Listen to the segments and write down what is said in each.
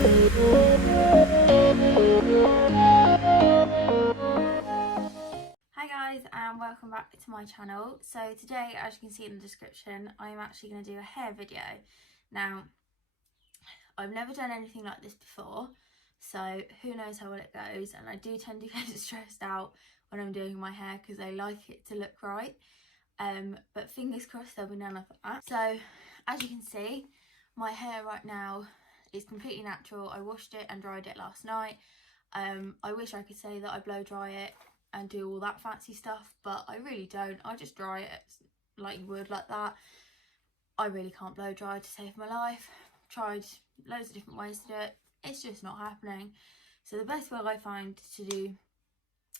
Hi guys, and welcome back to my channel. So today, as you can see in the description, I'm actually going to do a hair video. Now, I've never done anything like this before, so who knows how well it goes, and I do tend to get stressed out when I'm doing my hair because I like it to look right, but fingers crossed there'll be none of that. So as you can see, my hair right now is completely natural. I washed it and dried it last night. I wish I could say that I blow dry it and do all that fancy stuff, but I really don't. I just dry it like you would, like that. I really can't blow dry to save my life. Tried loads of different ways to do it. It's just not happening. So the best way I find to do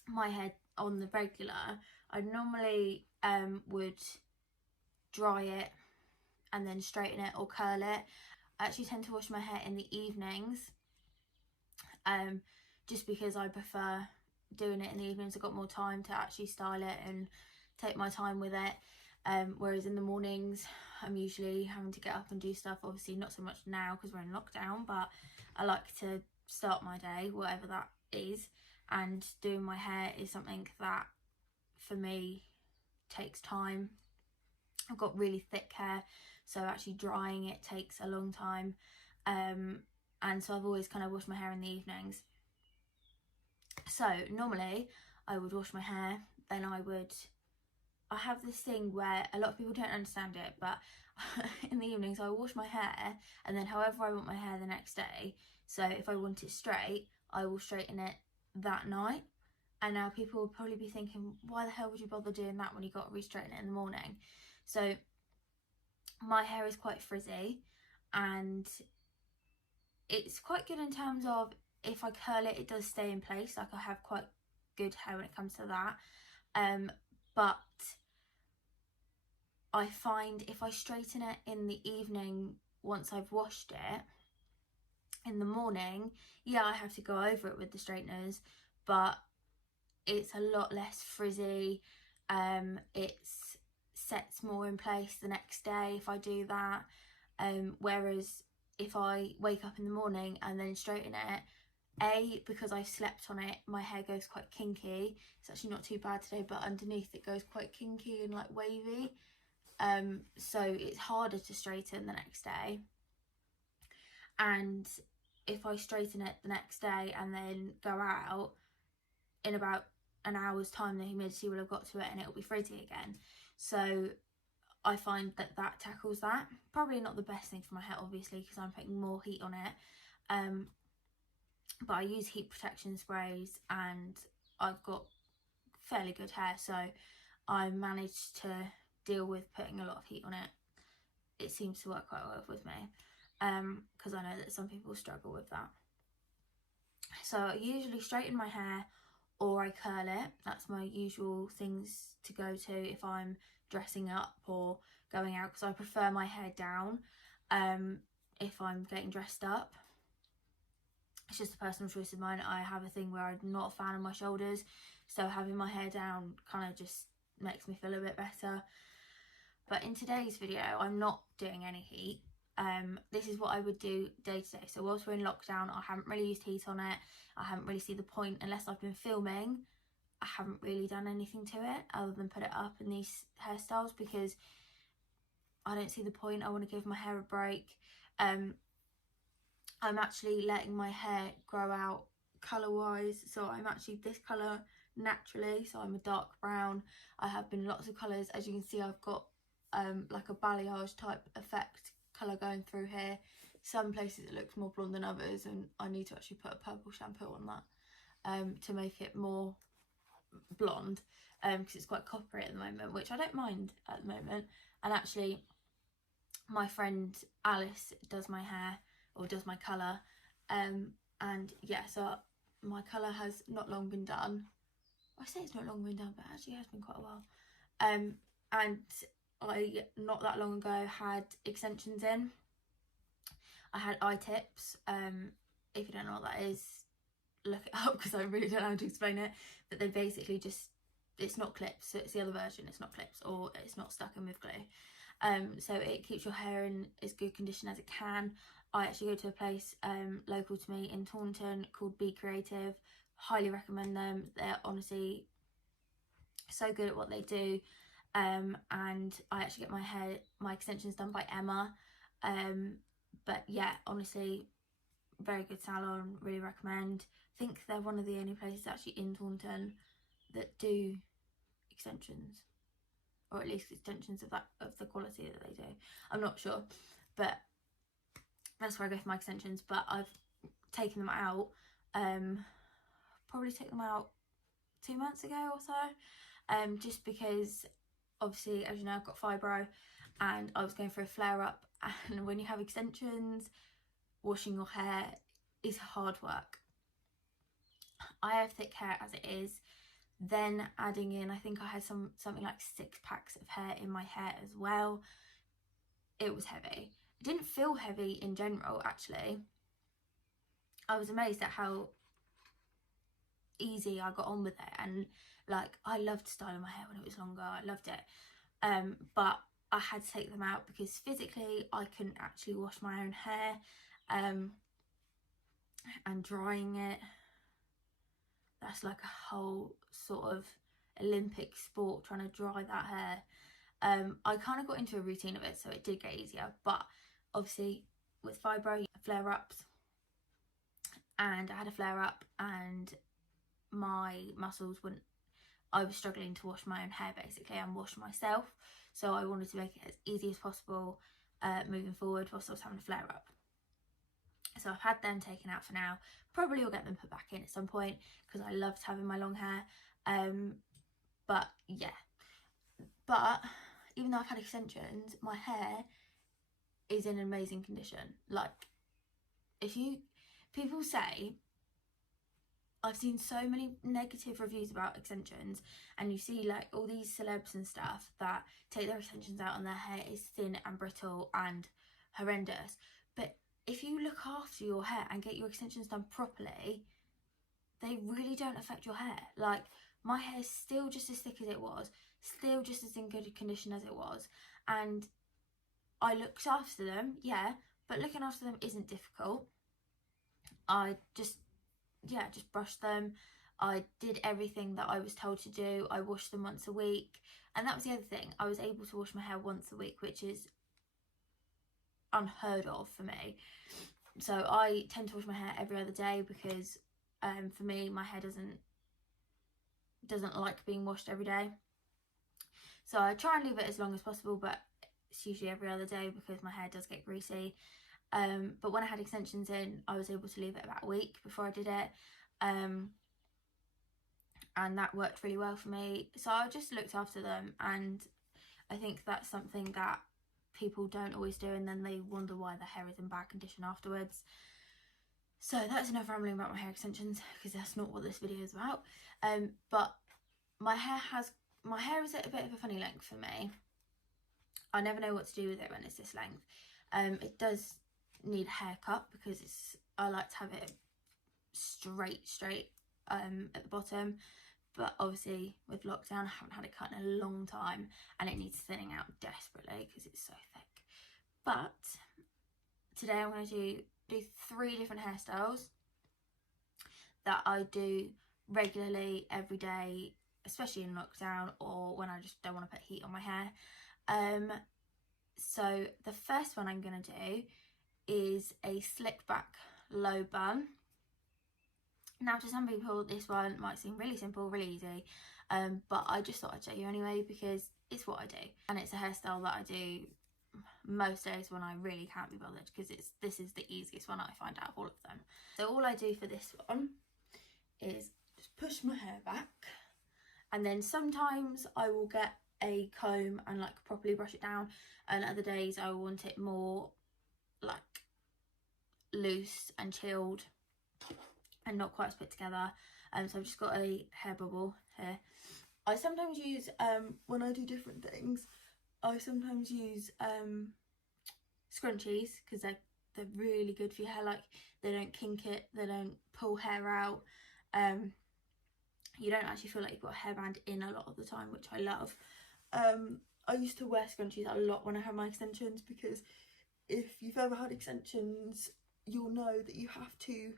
my hair on the regular, I normally would dry it and then straighten it or curl it. I actually tend to wash my hair in the evenings, just because I prefer doing it in the evenings. I've got more time to actually style it and take my time with it, whereas in the mornings I'm usually having to get up and do stuff. Obviously not so much now because we're in lockdown, but I like to start my day, whatever that is, and doing my hair is something that for me takes time. I've got really thick hair, so actually drying it takes a long time, and so I've always kind of washed my hair in the evenings. So normally I would wash my hair, then I have this thing where a lot of people don't understand it, but in the evenings I wash my hair, and then however I want my hair the next day, so if I want it straight, I will straighten it that night. And now people will probably be thinking, why the hell would you bother doing that when you got to re-straighten it in the morning? So my hair is quite frizzy, and it's quite good in terms of if I curl it, it does stay in place. Like, I have quite good hair when it comes to that, but I find if I straighten it in the evening once I've washed it, in the morning, yeah, I have to go over it with the straighteners, but it's a lot less frizzy. It sets more in place the next day if I do that, whereas if I wake up in the morning and then straighten it, because I've slept on it, my hair goes quite kinky. It's actually not too bad today, but underneath it goes quite kinky and like wavy, so it's harder to straighten the next day. And if I straighten it the next day and then go out, in about an hour's time the humidity will have got to it and it'll be frizzy again. So I find that that tackles that. Probably not the best thing for my hair, obviously, because I'm putting more heat on it, but I use heat protection sprays and I've got fairly good hair, so I managed to deal with putting a lot of heat on it. It seems to work quite well with me, because I know that some people struggle with that. So I usually straighten my hair or I curl it. That's my usual things to go to if I'm dressing up or going out, because I prefer my hair down if I'm getting dressed up. It's just a personal choice of mine. I have a thing where I'm not a fan of my shoulders, so having my hair down kind of just makes me feel a bit better. But in today's video, I'm not doing any heat. This is what I would do day to day. So whilst we're in lockdown, I haven't really used heat on it. I haven't really seen the point, unless I've been filming. I haven't really done anything to it other than put it up in these hairstyles, because I don't see the point. I want to give my hair a break. I'm actually letting my hair grow out colour wise, so I'm actually this colour naturally, so I'm a dark brown. I have been lots of colours. As you can see, I've got like a balayage type effect colour going through here. Some places it looks more blonde than others, and I need to actually put a purple shampoo on that to make it more blonde, because it's quite coppery at the moment, which I don't mind at the moment. And actually my friend Alice does my hair, or does my colour, and yeah, so my colour has not long been done. I say it's not long been done, but actually it has been quite a while. And I, not that long ago, had extensions in. I had eye tips. If you don't know what that is, look it up, because I really don't know how to explain it. But they basically just, it's not clips, so it's the other version. It's not clips, or it's not stuck in with glue. So it keeps your hair in as good condition as it can. I actually go to a place local to me in Taunton called Be Creative. Highly recommend them. They're honestly so good at what they do. And I actually get my extensions done by Emma. But yeah, honestly, very good salon, really recommend. I think they're one of the only places actually in Taunton that do extensions, or at least extensions of the quality that they do. I'm not sure, but that's where I go for my extensions. But I've taken them out, probably took them out 2 months ago or so, just because obviously, as you know, I've got fibro and I was going for a flare up, and when you have extensions, washing your hair is hard work. I have thick hair as it is, then adding in, I think I had something like 6 packs of hair in my hair as well. It was heavy. It didn't feel heavy in general, actually. I was amazed at how easy I got on with it, and like, I loved styling my hair when it was longer. I loved it, but I had to take them out because physically I couldn't actually wash my own hair, and drying it, that's like a whole sort of Olympic sport, trying to dry that hair. I kind of got into a routine of it, so it did get easier, but obviously with fibro, flare-ups, and I had a flare-up and my muscles wouldn't, I was struggling to wash my own hair basically and wash myself, so I wanted to make it as easy as possible moving forward whilst I was having a flare-up. So I've had them taken out for now. Probably will get them put back in at some point because I loved having my long hair. But yeah. But even though I've had extensions, my hair is in amazing condition. Like, people say, I've seen so many negative reviews about extensions, and you see like all these celebs and stuff that take their extensions out and their hair is thin and brittle and horrendous. But if you look after your hair and get your extensions done properly, they really don't affect your hair. Like, my hair is still just as thick as it was, still just as in good condition as it was, and I looked after them, yeah, but looking after them isn't difficult. I just brushed them. I did everything that I was told to do. I washed them once a week, and that was the other thing. I was able to wash my hair once a week, which is unheard of for me. So I tend to wash my hair every other day because for me, my hair doesn't like being washed every day. So I try and leave it as long as possible, but it's usually every other day because my hair does get greasy. But when I had extensions in, I was able to leave it about a week before I did it, and that worked really well for me. So I just looked after them, and I think that's something that people don't always do, and then they wonder why their hair is in bad condition afterwards. So that's enough rambling about my hair extensions, because that's not what this video is about. But my hair is at a bit of a funny length for me. I never know what to do with it when it's this length. It does need a haircut because I like to have it straight at the bottom, but obviously with lockdown I haven't had it cut in a long time, and it needs thinning out desperately because it's so thick. But today I'm going to do 3 different hairstyles that I do regularly every day, especially in lockdown or when I just don't want to put heat on my hair. So the first one I'm going to do is a slicked back low bun. Now, to some people this one might seem really simple, really easy, but I just thought I'd show you anyway because it's what I do, and it's a hairstyle that I do most days when I really can't be bothered, because this is the easiest one I find out of all of them. So all I do for this one is just push my hair back, and then sometimes I will get a comb and like properly brush it down, and other days I want it more like loose and chilled and not quite as put together. So I've just got a hair bubble here. I sometimes use when I do different things, I sometimes use scrunchies because they're really good for your hair. Like, they don't kink it, they don't pull hair out. You don't actually feel like you've got a hairband in a lot of the time, which I love. I used to wear scrunchies a lot when I had my extensions because if you've ever had extensions, you'll know that you have to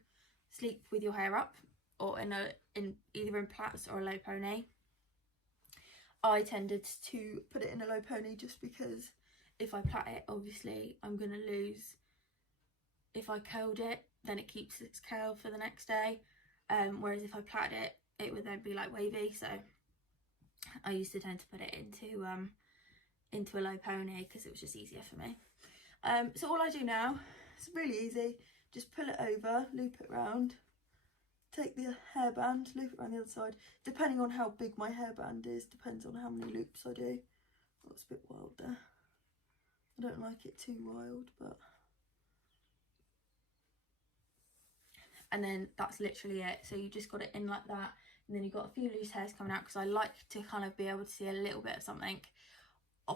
sleep with your hair up, or in either in plaits or a low pony. I tended to put it in a low pony just because if I plait it, obviously I'm going to lose. If I curled it, then it keeps its curl for the next day, whereas if I plaited it, it would then be like wavy. So I used to tend to put it into a low pony because it was just easier for me. So all I do now, it's really easy, just pull it over, loop it round, take the hairband, loop it around the other side. Depending on how big my hairband is, depends on how many loops I do. Oh, it's a bit wild there. I don't like it too wild, but... And then that's literally it. So you just got it in like that, and then you've got a few loose hairs coming out, because I like to kind of be able to see a little bit of something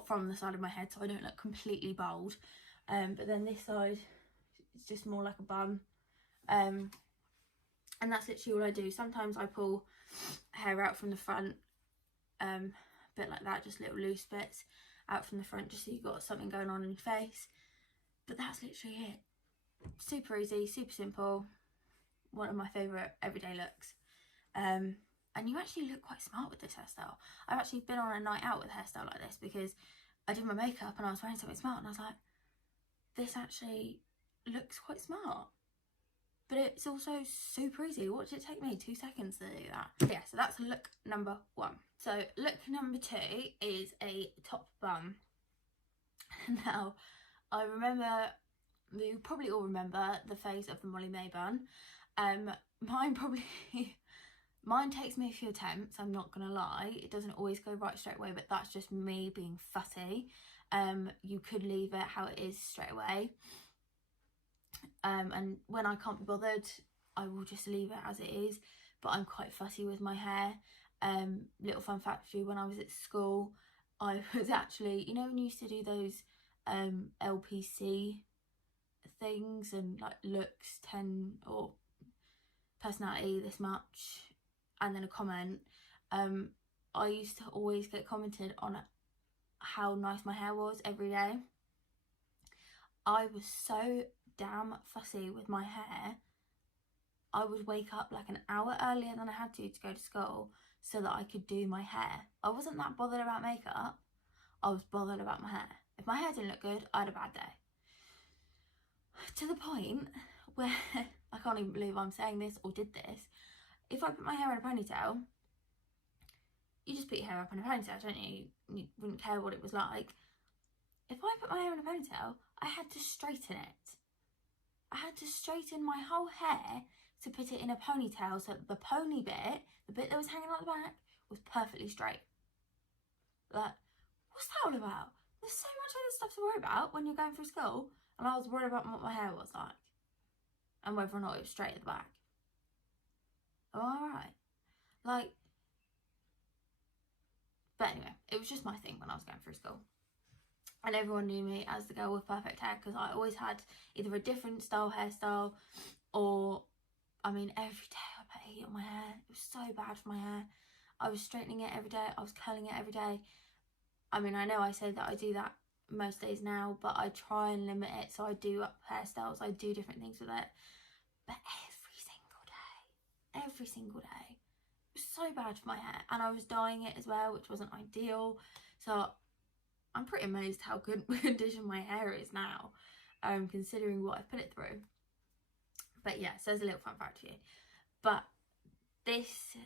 from the side of my head so I don't look completely bald. But then this side, it's just more like a bun. And that's literally all I do. Sometimes I pull hair out from the front, a bit like that, just little loose bits out from the front, just so you've got something going on in your face. But that's literally it. Super easy, super simple. One of my favourite everyday looks. And you actually look quite smart with this hairstyle. I've actually been on a night out with a hairstyle like this because I did my makeup and I was wearing something smart, and I was like, this actually looks quite smart. But it's also super easy. What did it take me? 2 seconds to do that. Yeah, so that's look number 1. So look number 2 is a top bun. Now, I remember, you probably all remember the phase of the Molly May bun. Mine takes me a few attempts, I'm not gonna lie. It doesn't always go right straight away, but that's just me being fussy. You could leave it how it is straight away. And when I can't be bothered, I will just leave it as it is. But I'm quite fussy with my hair. Little fun fact for you, when I was at school, I was actually, you know when you used to do those LPC things and like looks 10 or personality this much and then a comment, I used to always get commented on how nice my hair was every day. I was so damn fussy with my hair. I would wake up like an hour earlier than I had to go to school so that I could do my hair. I wasn't that bothered about makeup. I was bothered about my hair. If my hair didn't look good, I had a bad day. To the point where, I can't even believe I'm saying this or did this, if I put my hair in a ponytail, you just put your hair up in a ponytail, don't you? You wouldn't care what it was like. If I put my hair in a ponytail, I had to straighten it. I had to straighten my whole hair to put it in a ponytail so that the pony bit, the bit that was hanging out the back, was perfectly straight. Like, what's that all about? There's so much other stuff to worry about when you're going through school, and I was worried about what my hair was like and whether or not it was straight at the back. Am I alright? Like, but anyway, it was just my thing when I was going through school. And everyone knew me as the girl with perfect hair because I always had either a different style hairstyle or, I mean, every day I put heat on my hair. It was so bad for my hair. I was straightening it every day. I was curling it every day. I mean, I know I say that I do that most days now, but I try and limit it. So I do up hairstyles. I do different things with it. But every single day, it was so bad for my hair. And I was dyeing it as well, which wasn't ideal. So I'm pretty amazed how good condition my hair is now, considering what I've put it through. But yeah, so there's a little fun fact for you. But this,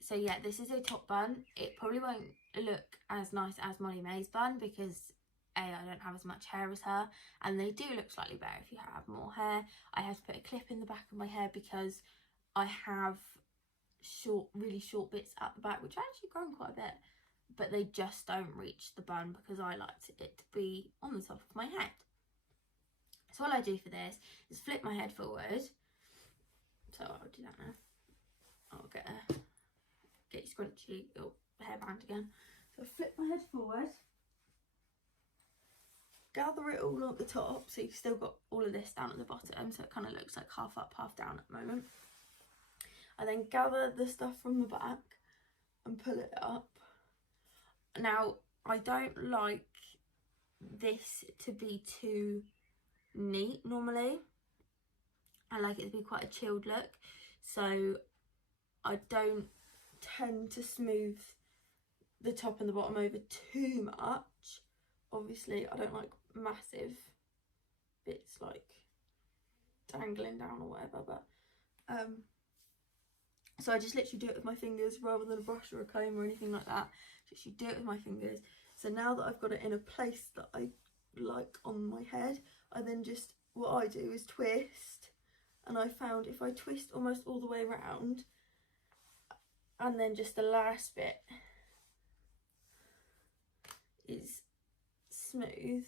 so yeah, this is a top bun. It probably won't look as nice as Molly May's bun because A, I don't have as much hair as her, and they do look slightly better if you have more hair. I have to put a clip in the back of my hair because I have really short bits at the back, which have actually grown quite a bit, but they just don't reach the bun because I liked it to be on the top of my head. So all I do for this is flip my head forward. So I'll do that now. I'll get your scrunchy or hairband again. So flip my head forward, gather it all at the top, so you've still got all of this down at the bottom, so it kind of looks like half up, half down at the moment. And then gather the stuff from the back and pull it up. Now, I don't like this to be too neat normally. I like it to be quite a chilled look, so I don't tend to smooth the top and the bottom over too much. Obviously I don't like massive bits like dangling down or whatever, but so I just literally do it with my fingers rather than a brush or a comb or anything like that. Just do it with my fingers. So now that I've got it in a place that I like on my head, I then just, what I do is twist, and I found if I twist almost all the way around and then just the last bit is smooth,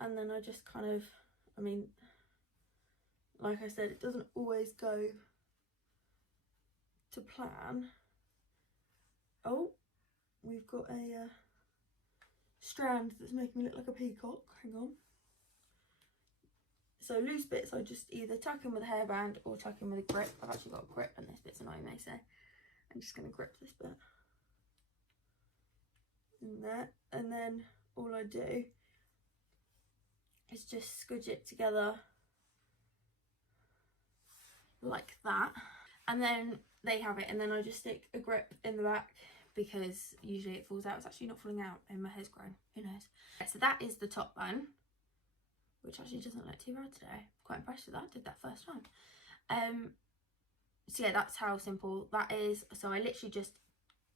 and then I just kind of, I mean, like I said, it doesn't always go to plan. Oh, we've got a strand that's making me look like a peacock. Hang on. So loose bits I just either tuck in with a hairband or tuck in with a grip. I've actually got a grip and this bit's annoying me, so I'm just going to grip this bit in there, and then all I do is just scudge it together like that, and then they have it, and then I just stick a grip in the back because usually it falls out. It's actually not falling out and my hair's grown, who knows. So that is the top bun, which actually doesn't look too bad today. Quite impressed with that. I did that first time. So yeah, that's how simple that is. So I literally just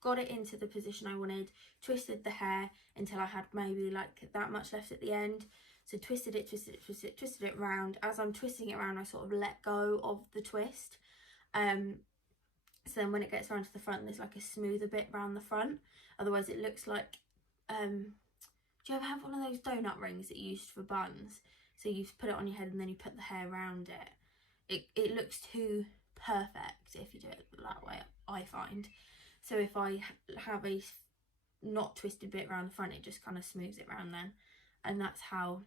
got it into the position I wanted, twisted the hair until I had maybe like that much left at the end. So twisted it, twisted it, twisted it, twisted it around. As I'm twisting it around, I sort of let go of the twist. So then when it gets around to the front, there's like a smoother bit around the front. Otherwise it looks like, do you ever have one of those donut rings that you used for buns? So you put it on your head and then you put the hair around it. It looks too perfect if you do it that way, I find. So if I have a not twisted bit around the front, it just kind of smooths it around then. And that's how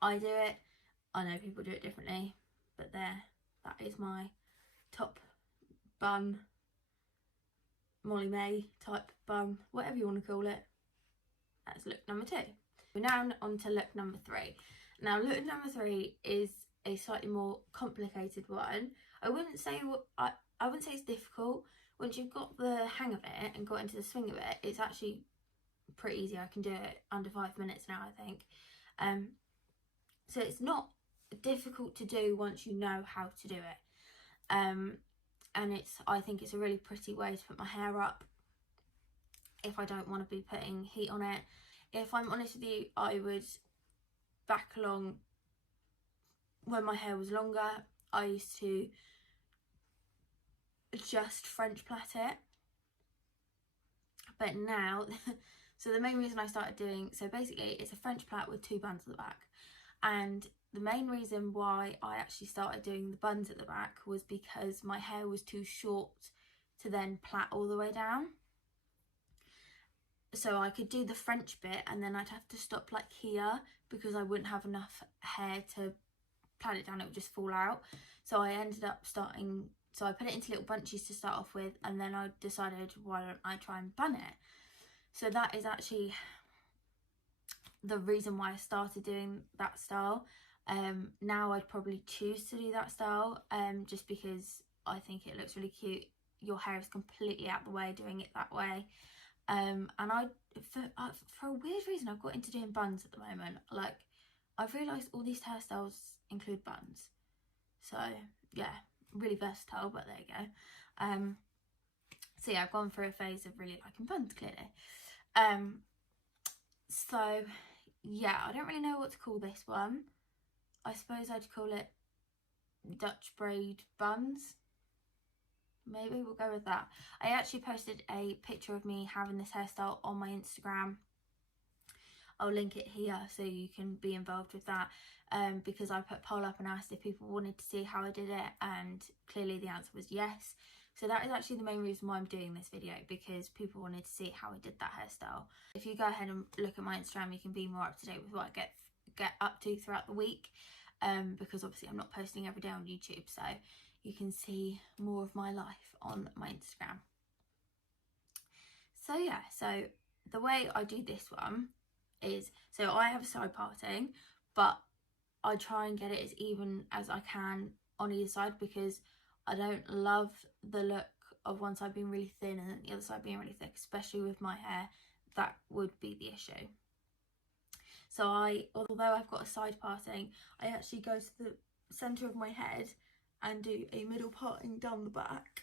I do it. I know people do it differently, but that is my top bun, Molly May type bun, whatever you want to call it. That's look number 2. We're now on to look number 3. Now look number 3 is a slightly more complicated one. I wouldn't say it's difficult. Once you've got the hang of it and got into the swing of it, it's actually pretty easy. I can do it under 5 minutes now, I think. So it's not difficult to do once you know how to do it. And I think it's a really pretty way to put my hair up if I don't want to be putting heat on it. If I'm honest with you, I would back along when my hair was longer. I used to just French plait it, but now so the main reason I started doing, so basically it's a French plait with 2 buns at the back, and the main reason why I actually started doing the buns at the back was because my hair was too short to then plait all the way down. So I could do the French bit and then I'd have to stop like here because I wouldn't have enough hair to plait it down, it would just fall out. So I ended up so I put it into little bunches to start off with, and then I decided, why don't I try and bun it? So that is actually the reason why I started doing that style. Now I'd probably choose to do that style, just because I think it looks really cute. Your hair is completely out the way doing it that way. And for a weird reason, I've got into doing buns at the moment. Like, I've realised all these hairstyles include buns. So yeah, really versatile, but there you go. So yeah, I've gone through a phase of really liking buns, clearly. So yeah, I don't really know what to call this one. I suppose I'd call it Dutch braid buns. Maybe we'll go with that. I actually posted a picture of me having this hairstyle on my Instagram. I'll link it here so you can be involved with that, because I put a poll up and asked if people wanted to see how I did it, and clearly the answer was yes. So that is actually the main reason why I'm doing this video, because people wanted to see how I did that hairstyle. If you go ahead and look at my Instagram, you can be more up to date with what I get up to throughout the week, because obviously I'm not posting every day on YouTube, so you can see more of my life on my Instagram. So yeah, so the way I do this one is, so I have a side parting, but I try and get it as even as I can on either side, because I don't love the look of one side being really thin and then the other side being really thick, especially with my hair. That would be the issue. So although I've got a side parting, I actually go to the centre of my head and do a middle parting down the back,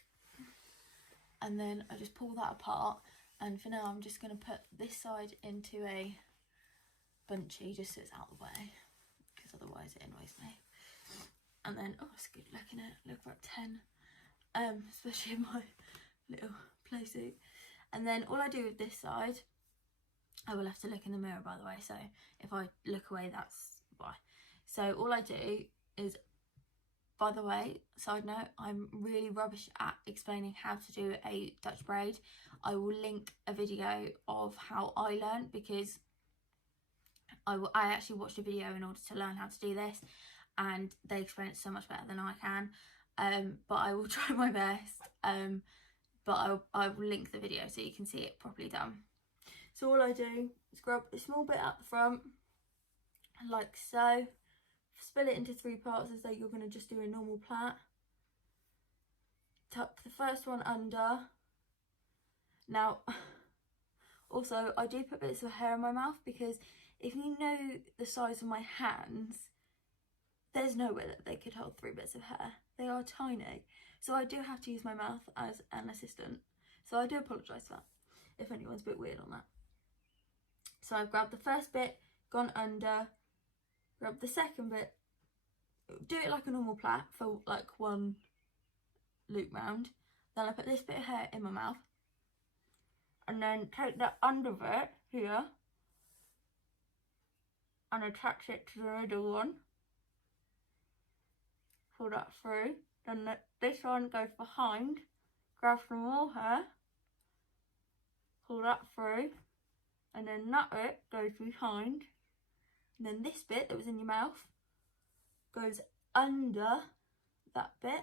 and then I just pull that apart. And for now I'm just going to put this side into a bunchy just so it's out of the way, because otherwise it annoys me. And then, oh, it's good looking at it, look about 10, especially in my little play suit. And then all I do with this side, I will have to look in the mirror, by the way, so if I look away, that's why. So all I do is, by the way, side note, I'm really rubbish at explaining how to do a Dutch braid. I will link a video of how I learned, because I actually watched a video in order to learn how to do this, and they explain it so much better than I can. But I will try my best. But I will link the video so you can see it properly done. So all I do is grab a small bit at the front, like so. Split it into 3 parts as though you're going to just do a normal plait. Tuck the first one under. Now, also, I do put bits of hair in my mouth, because if you know the size of my hands, there's no way that they could hold 3 bits of hair. They are tiny. So I do have to use my mouth as an assistant. So I do apologise for that, if anyone's a bit weird on that. So I've grabbed the first bit, gone under, grab the second bit, do it like a normal plait for like 1 loop round. Then I put this bit of hair in my mouth, and then take the under bit here and attach it to the middle one. Pull that through. Then this one goes behind, grab some more hair, pull that through, and then that bit goes behind. And then this bit that was in your mouth goes under that bit.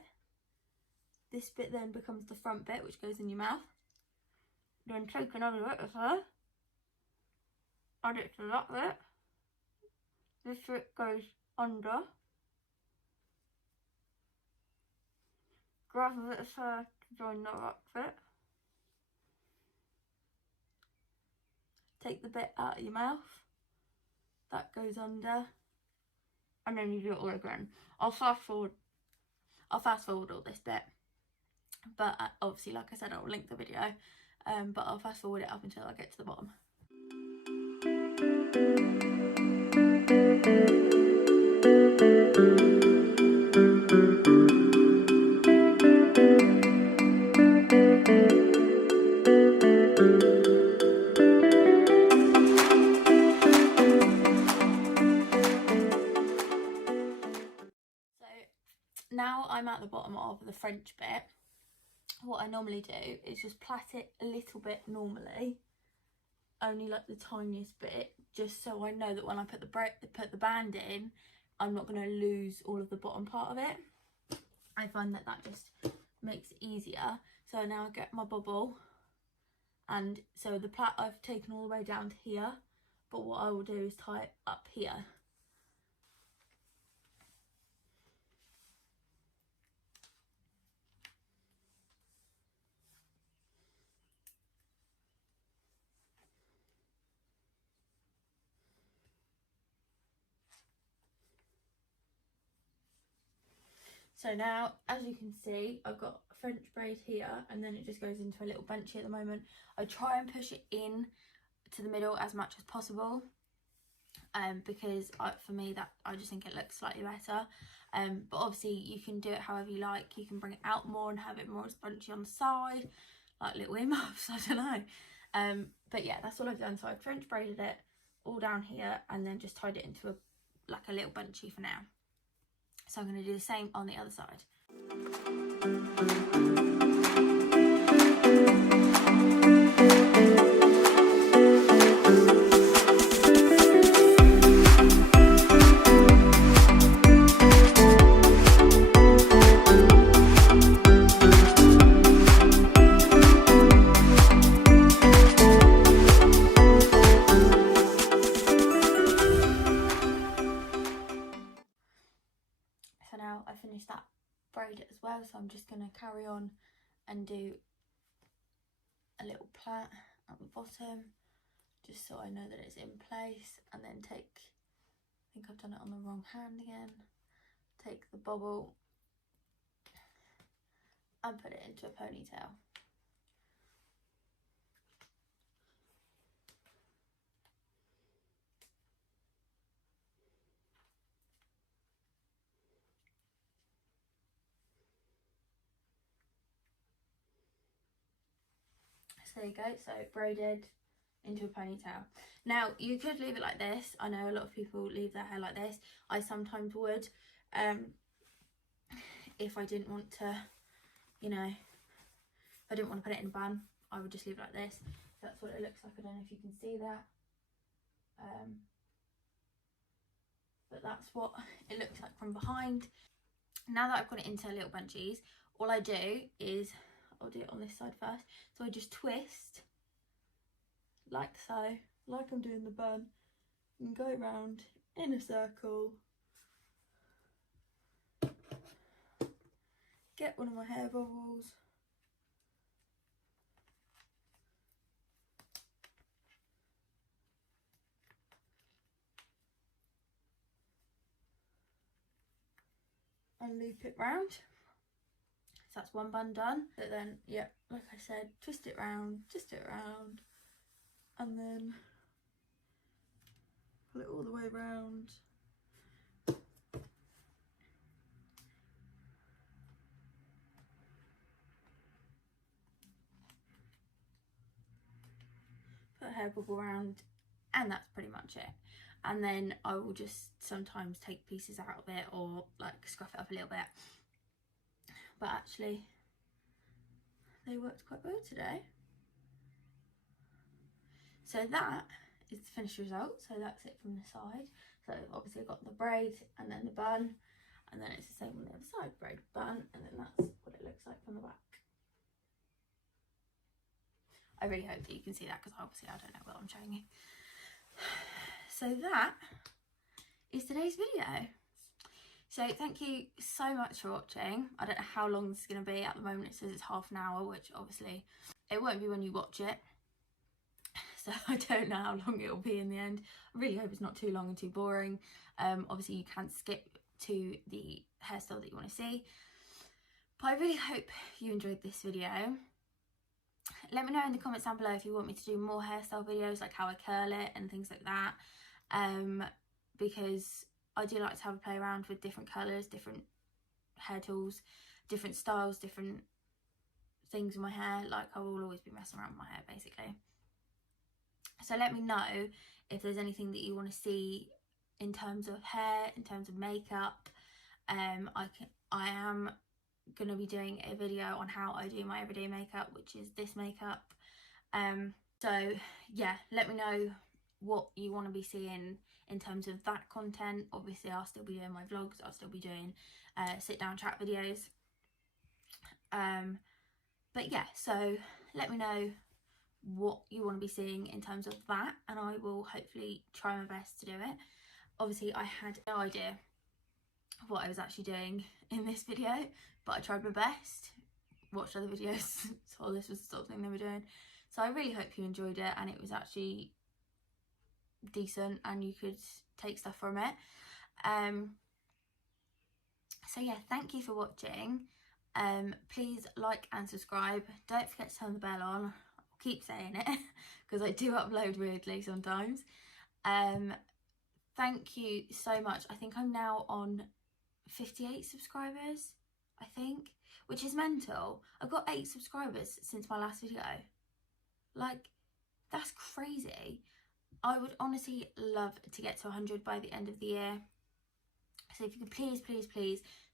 This bit then becomes the front bit, which goes in your mouth. Then take another bit of hair, add it to that bit. This bit goes under. Grab a bit of hair to join that bit. Take the bit out of your mouth. That goes under, and then you do it all again. I'll fast forward all this bit, but obviously, like I said, I'll link the video, but I'll fast forward it up until I get to the bottom. Now I'm at the bottom of the French bit. What I normally do is just plait it a little bit normally, only like the tiniest bit, just so I know that when I put the band in, I'm not going to lose all of the bottom part of it. I find that just makes it easier. So now I get my bubble, and so the plait I've taken all the way down to here, but what I will do is tie it up here. So now, as you can see, I've got a French braid here, and then it just goes into a little bunchy at the moment. I try and push it in to the middle as much as possible, because for me, that I just think it looks slightly better. But obviously you can do it however you like. You can bring it out more and have it more as bunchy on the side, like little earmuffs, I don't know. But yeah, that's all I've done. So I've French braided it all down here, and then just tied it into like a little bunchy for now. So I'm going to do the same on the other side. braid it as well, so I'm just going to carry on and do a little plait at the bottom, just so I know that it's in place, and then I think I've done it on the wrong hand again, take the bobble and put it into a ponytail. So there you go, so braided into a ponytail. Now you could leave it like this. I know a lot of people leave their hair like this. I sometimes would, if I didn't want to, you know, if I didn't want to put it in a bun, I would just leave it like this. That's what it looks like. I don't know if you can see that, but that's what it looks like from behind. Now that I've got it into little bunchies, all I do is, I'll do it on this side first, so I just twist like so, like I'm doing the bun, and go around in a circle, get one of my hair bubbles, and loop it round. So that's one bun done. But then, yeah, like I said, twist it round, and then pull it all the way around. Put a hair bubble around, and that's pretty much it. And then I will just sometimes take pieces out of it, or like scruff it up a little bit. But actually, they worked quite well today. So that is the finished result. So that's it from the side. So obviously I've got the braid and then the bun, and then it's the same on the other side, braid, bun, and then that's what it looks like from the back. I really hope that you can see that, because obviously I don't know what I'm showing you. So that is today's video. So thank you so much for watching. I don't know how long this is going to be. At the moment it says it's half an hour, which obviously it won't be when you watch it. So I don't know how long it will be in the end. I really hope it's not too long and too boring. Obviously you can skip to the hairstyle that you want to see. But I really hope you enjoyed this video. Let me know in the comments down below if you want me to do more hairstyle videos, like how I curl it and things like that. Because I do like to have a play around with different colours, different hair tools, different styles, different things in my hair. Like, I will always be messing around with my hair, basically. So let me know if there's anything that you want to see in terms of hair, in terms of makeup. I am going to be doing a video on how I do my everyday makeup, which is this makeup. So yeah, let me know what you want to be seeing in terms of that content. Obviously I'll still be doing my vlogs, I'll still be doing sit down chat videos, but yeah, so let me know what you want to be seeing in terms of that, and I will hopefully try my best to do it. Obviously I had no idea what I was actually doing in this video, but I tried my best, watched other videos, so this was the sort of thing they were doing. So I really hope you enjoyed it and it was actually decent and you could take stuff from it. So yeah, thank you for watching. Please like and subscribe. Don't forget to turn the bell on. I'll keep saying it because I do upload weirdly sometimes. Thank you so much. I think I'm now on 58 subscribers, I think, which is mental. I've got 8 subscribers since my last video. Like, that's crazy. I would honestly love to get to 100 by the end of the year. So if you could please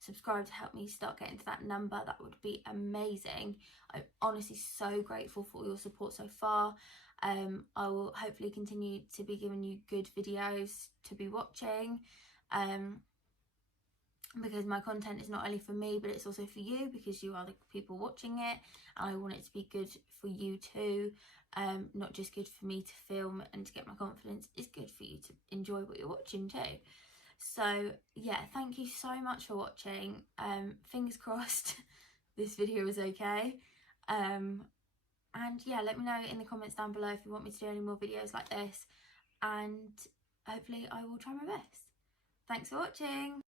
subscribe to help me start getting to that number, that would be amazing. I'm honestly so grateful for all your support so far. I will hopefully continue to be giving you good videos to be watching, because my content is not only for me, but it's also for you, because you are the people watching it, and I want it to be good for you too. Not just good for me to film and to get my confidence, it's good for you to enjoy what you're watching too. So yeah, thank you so much for watching. Fingers crossed this video is okay. And yeah, let me know in the comments down below if you want me to do any more videos like this, and hopefully I will try my best. Thanks for watching.